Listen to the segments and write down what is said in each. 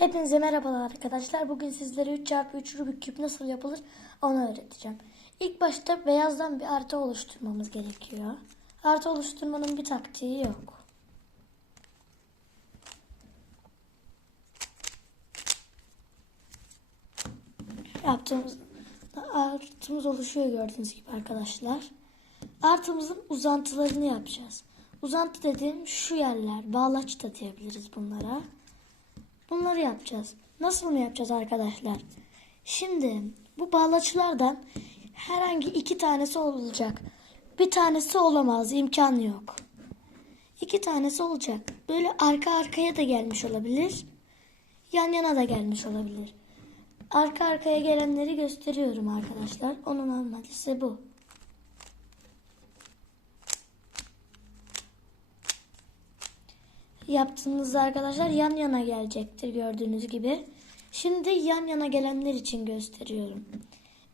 Hepinize merhabalar arkadaşlar. Bugün sizlere 3x3 Rubik küp nasıl yapılır onu öğreteceğim. İlk başta beyazdan bir artı oluşturmamız gerekiyor. Artı oluşturmanın bir taktiği yok. Yaptığımız artımız oluşuyor gördüğünüz gibi arkadaşlar. Artımızın uzantılarını yapacağız. Uzantı dediğim şu yerler. Bağlaç da diyebiliriz bunlara. Bunları yapacağız. Nasıl mı yapacağız arkadaşlar? Şimdi bu bağlaçlardan herhangi iki tanesi olacak. Bir tanesi olamaz. imkan yok. İki tanesi olacak. Böyle arka arkaya da gelmiş olabilir. Yan yana da gelmiş olabilir. Arka arkaya gelenleri gösteriyorum arkadaşlar. Onun normalisi bu. Yaptığınızda arkadaşlar yan yana gelecektir gördüğünüz gibi. Şimdi yan yana gelenler için gösteriyorum.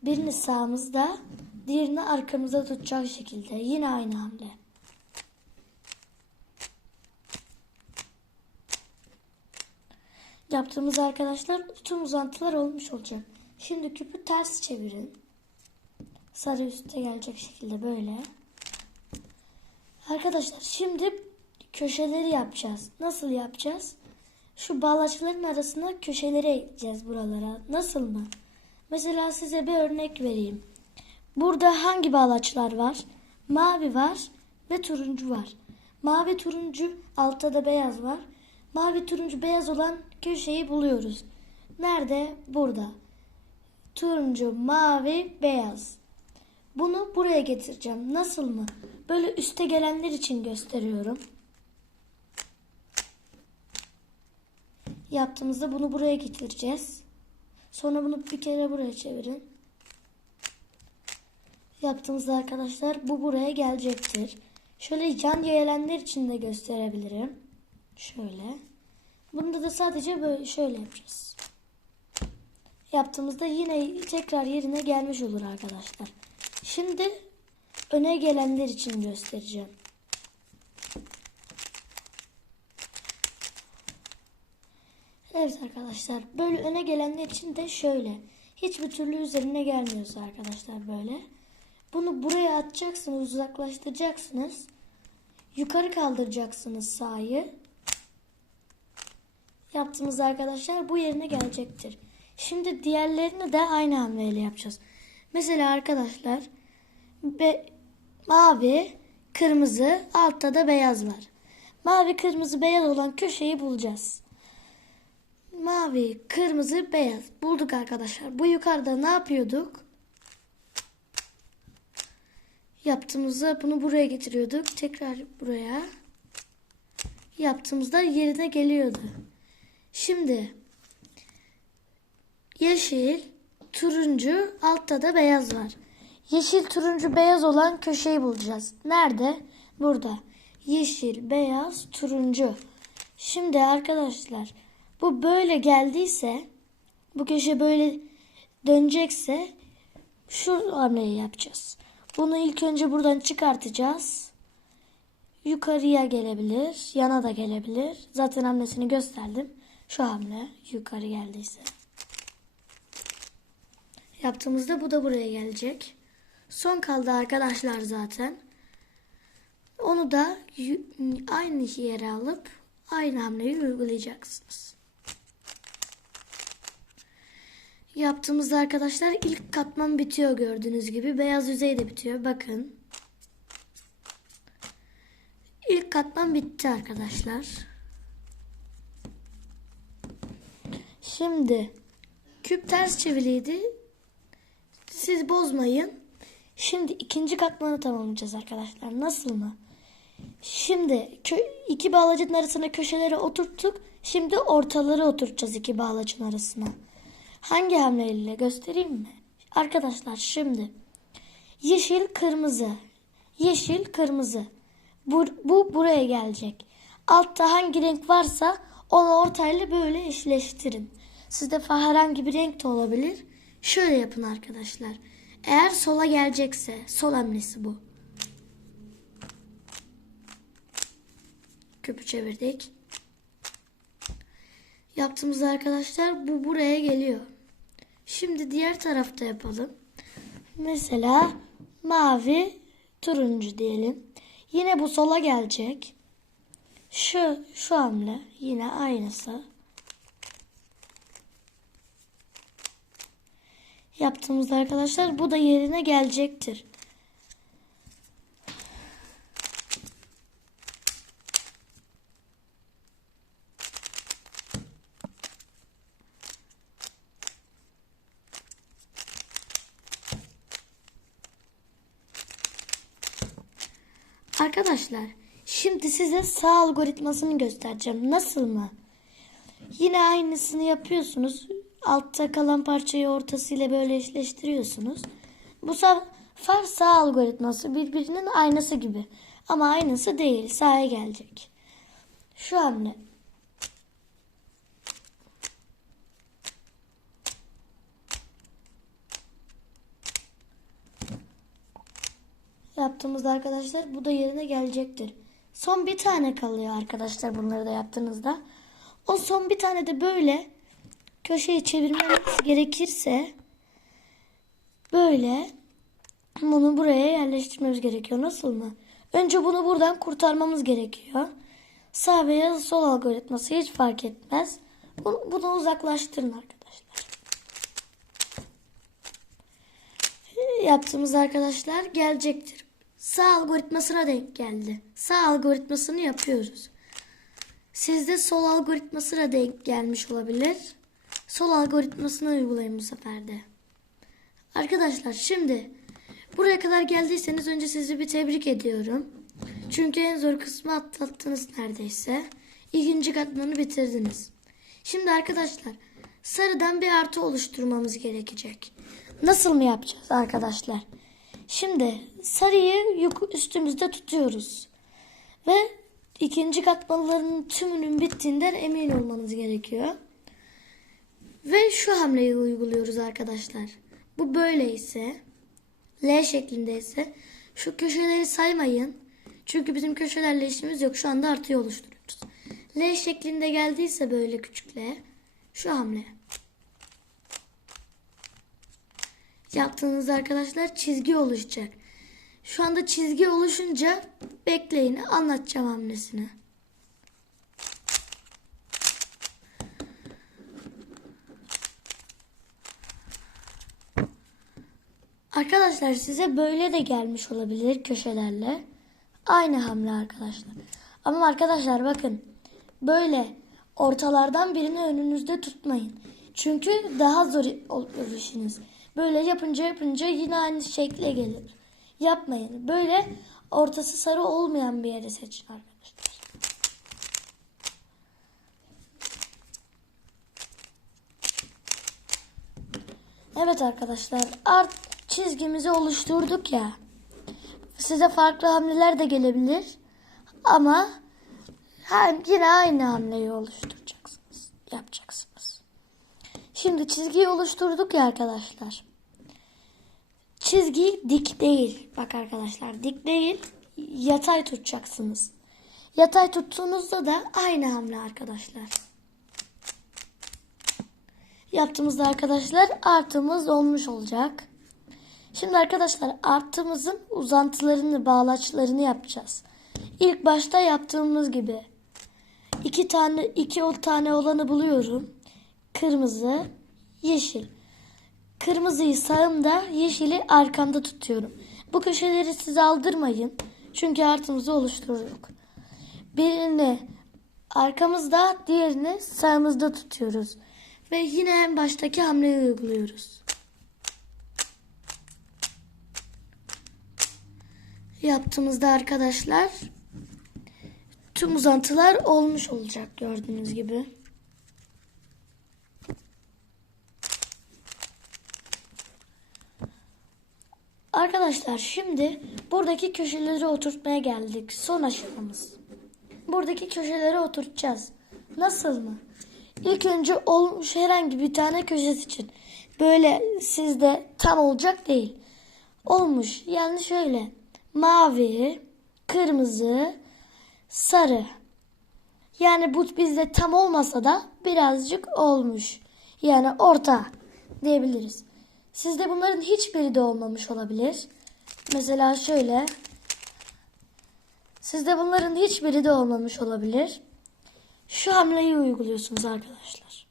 Birini sağımızda, diğerini arkamızda tutacak şekilde. Yine aynı hamle. Yaptığımız arkadaşlar tüm uzantılar olmuş olacak. Şimdi küpü ters çevirin. Sarı üste gelecek şekilde böyle. Arkadaşlar şimdi köşeleri yapacağız. Nasıl yapacağız? Şu bağlaçların arasına köşeleri ekleyeceğiz buralara. Nasıl mı? Mesela size bir örnek vereyim. Burada hangi bağlaçlar var? Mavi var ve turuncu var. Mavi turuncu altta da beyaz var. Mavi turuncu beyaz olan köşeyi buluyoruz. Nerede? Burada. Turuncu, mavi, beyaz. Bunu buraya getireceğim. Nasıl mı? Böyle üste gelenler için gösteriyorum. Yaptığımızda bunu buraya getireceğiz. Sonra bunu bir kere buraya çevirin. Yaptığımızda arkadaşlar bu buraya gelecektir. Şöyle yan gelenler için de gösterebilirim. Şöyle. Bunda da sadece böyle şöyle yapacağız. Yaptığımızda yine tekrar yerine gelmiş olur arkadaşlar. Şimdi öne gelenler için göstereceğim. Evet arkadaşlar böyle öne gelenler için de şöyle. Hiçbir türlü üzerine gelmiyorsa arkadaşlar böyle. Bunu buraya atacaksınız uzaklaştıracaksınız. Yukarı kaldıracaksınız sağı. Yaptığımız arkadaşlar bu yerine gelecektir. Şimdi diğerlerini de aynı hamleyle yapacağız. Mesela arkadaşlar be, mavi, kırmızı, altta da beyaz var. Mavi, kırmızı, beyaz olan köşeyi bulacağız. Mavi, kırmızı, beyaz. Bulduk arkadaşlar. Bu yukarıda ne yapıyorduk? Yaptığımızda bunu buraya getiriyorduk. Tekrar buraya. Yaptığımızda yerine geliyordu. Şimdi yeşil, turuncu, altta da beyaz var. Yeşil, turuncu, beyaz olan köşeyi bulacağız. Nerede? Burada. Yeşil, beyaz, turuncu. Şimdi arkadaşlar bu böyle geldiyse bu köşe böyle dönecekse şu hamleyi yapacağız. Bunu ilk önce buradan çıkartacağız. Yukarıya gelebilir, yana da gelebilir. Zaten hamlesini gösterdim. Şu hamle yukarı geldiyse. Yaptığımızda bu da buraya gelecek. Son kaldı arkadaşlar zaten. Onu da aynı yere alıp aynı hamleyi uygulayacaksınız. Yaptığımızda arkadaşlar ilk katman bitiyor gördüğünüz gibi. Beyaz yüzey de bitiyor. Bakın. İlk katman bitti arkadaşlar. Şimdi küp ters çeviriydi. Siz bozmayın. Şimdi ikinci katmanı tamamlayacağız arkadaşlar. Nasıl mı? Şimdi iki bağlacın arasına köşeleri oturttuk. Şimdi ortaları oturtacağız iki bağlacın arasına. Hangi hamleyle göstereyim mi? Arkadaşlar şimdi yeşil kırmızı yeşil kırmızı bu, bu buraya gelecek. Altta hangi renk varsa onu ortayla böyle eşleştirin. Sizde herhangi bir renk de olabilir. Şöyle yapın arkadaşlar. Eğer sola gelecekse sol hamlesi bu. Küpü çevirdik. Yaptığımızda arkadaşlar bu buraya geliyor. Şimdi diğer tarafta yapalım. Mesela mavi, turuncu diyelim. Yine bu sola gelecek. Şu şu hamle yine aynısı. Yaptığımızda arkadaşlar bu da yerine gelecektir. Arkadaşlar şimdi size sağ algoritmasını göstereceğim. Nasıl mı? Yine aynısını yapıyorsunuz. Altta kalan parçayı ortasıyla böyle eşleştiriyorsunuz. Bu sefer sağ algoritması birbirinin aynısı gibi. Ama aynısı değil. Sağa gelecek. Şu hamle. Yaptığımızda arkadaşlar bu da yerine gelecektir. Son bir tane kalıyor arkadaşlar bunları da yaptığınızda. O son bir tane de böyle köşeyi çevirmemiz gerekirse böyle bunu buraya yerleştirmemiz gerekiyor. Nasıl mı? Önce bunu buradan kurtarmamız gerekiyor. Sağ veya sol algoritması hiç fark etmez. Bunu, bunu uzaklaştırın arkadaşlar. Yaptığımız arkadaşlar gelecektir. Sağ algoritmasına denk geldi. Sağ algoritmasını yapıyoruz. Sizde sol algoritmasına denk gelmiş olabilir. Sol algoritmasını uygulayın bu sefer de. Arkadaşlar şimdi buraya kadar geldiyseniz önce sizi bir tebrik ediyorum. Çünkü en zor kısmı atlattınız neredeyse. İkinci katmanı bitirdiniz. Şimdi arkadaşlar sarıdan bir artı oluşturmamız gerekecek. Nasıl mı yapacağız arkadaşlar? Şimdi sarıyı yuk- üstümüzde tutuyoruz. Ve ikinci katmanların tümünün bittiğinden emin olmanız gerekiyor. Ve şu hamleyi uyguluyoruz arkadaşlar. Bu böyleyse L şeklindeyse şu köşeleri saymayın. Çünkü bizim köşelerle işimiz yok. Şu anda artıyı oluşturuyoruz. L şeklinde geldiyse böyle küçük L şu hamle. Yaptığınız arkadaşlar çizgi oluşacak. Şu anda çizgi oluşunca bekleyin anlatacağım hamlesini. Arkadaşlar size böyle de gelmiş olabilir köşelerle. Aynı hamle arkadaşlar. Ama arkadaşlar bakın böyle ortalardan birini önünüzde tutmayın. Çünkü daha zor olur işiniz. Böyle yapınca yapınca yine aynı şekle gelir. Yapmayın. Böyle ortası sarı olmayan bir yeri seçin arkadaşlar. Evet arkadaşlar art çizgimizi oluşturduk ya. Size farklı hamleler de gelebilir. Ama hem yine aynı hamleyi oluşturacaksınız. Yapacaksınız. Şimdi çizgiyi oluşturduk ya arkadaşlar. Çizgi dik değil. Bak arkadaşlar dik değil. Yatay tutacaksınız. Yatay tuttuğunuzda da aynı hamle arkadaşlar. Yaptığımızda arkadaşlar artımız olmuş olacak. Şimdi arkadaşlar artımızın uzantılarını, bağlaçlarını yapacağız. İlk başta yaptığımız gibi. iki tane, iki tane olanı buluyorum. Kırmızı, yeşil. Kırmızıyı sağımda, yeşili arkamda tutuyorum. Bu köşeleri siz aldırmayın. Çünkü artımızı oluşturduk. Birini arkamızda, diğerini sağımızda tutuyoruz. Ve yine en baştaki hamleyi uyguluyoruz. Yaptığımızda arkadaşlar tüm uzantılar olmuş olacak gördüğünüz gibi. Arkadaşlar şimdi buradaki köşeleri oturtmaya geldik. Son aşamamız. Buradaki köşeleri oturtacağız. Nasıl mı? İlk önce olmuş herhangi bir tane köşe seçin. Böyle sizde tam olacak değil. Olmuş yani şöyle mavi, kırmızı, sarı. Yani bu bizde tam olmasa da birazcık olmuş. Yani orta diyebiliriz. Sizde bunların hiçbiri de olmamış olabilir. Mesela şöyle. Sizde bunların hiçbiri de olmamış olabilir. Şu hamleyi uyguluyorsunuz arkadaşlar.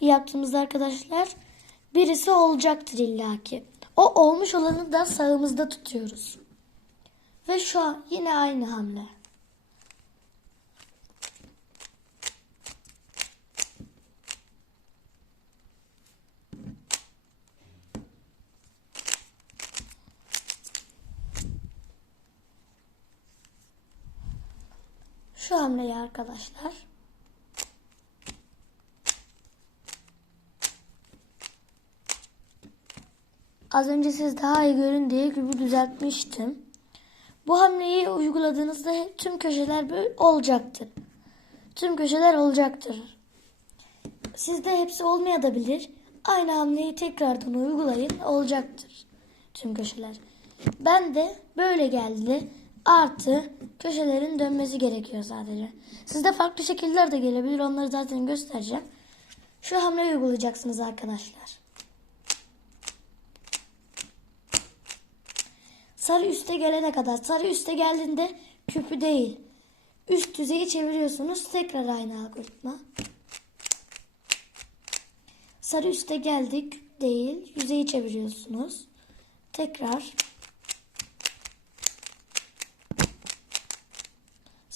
Yaptığımızda arkadaşlar birisi olacaktır illaki. O olmuş olanı da sağımızda tutuyoruz. Ve şu an yine aynı hamle. Şu hamleyi arkadaşlar. Az önce siz daha iyi görün diye gibi düzeltmiştim. Bu hamleyi uyguladığınızda tüm köşeler böyle olacaktır. Tüm köşeler olacaktır. Sizde hepsi olmayabilir. Aynı hamleyi tekrardan uygulayın olacaktır. Tüm köşeler. Ben de böyle geldi. Artı köşelerin dönmesi gerekiyor sadece. Sizde farklı şekiller de gelebilir. Onları zaten göstereceğim. Şu hamleyi uygulayacaksınız arkadaşlar. Sarı üste gelene kadar. Sarı üste geldiğinde küpü değil. Üst düzeyi çeviriyorsunuz. Tekrar aynı algoritma. Sarı üste geldik. Küp değil. Yüzeyi çeviriyorsunuz. Tekrar.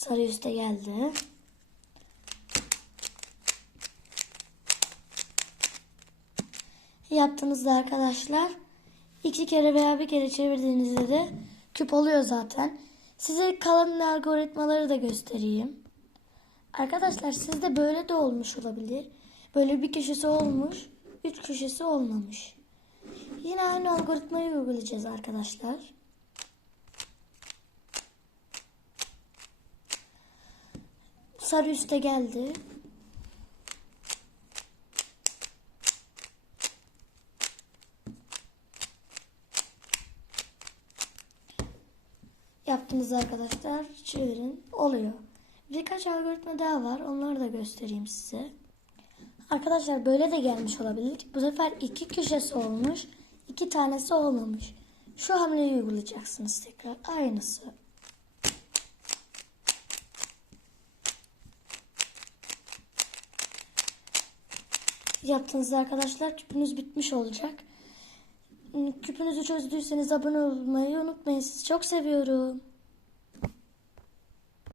Sarı üste geldi. Yaptığınızda arkadaşlar iki kere veya bir kere çevirdiğinizde de küp oluyor zaten. Size kalan algoritmaları da göstereyim. Arkadaşlar sizde böyle de olmuş olabilir. Böyle bir köşesi olmuş, üç köşesi olmamış. Yine aynı algoritmayı uygulayacağız arkadaşlar. Sarı üste geldi. Yaptınız arkadaşlar. Çevirin. Oluyor. Birkaç algoritma daha var. Onları da göstereyim size. Arkadaşlar böyle de gelmiş olabilir. Bu sefer iki köşesi olmuş. iki tanesi olmamış. Şu hamleyi uygulayacaksınız tekrar. Aynısı. Yaptığınızda arkadaşlar küpünüz bitmiş olacak. Küpünüzü çözdüyseniz abone olmayı unutmayın. Sizi çok seviyorum.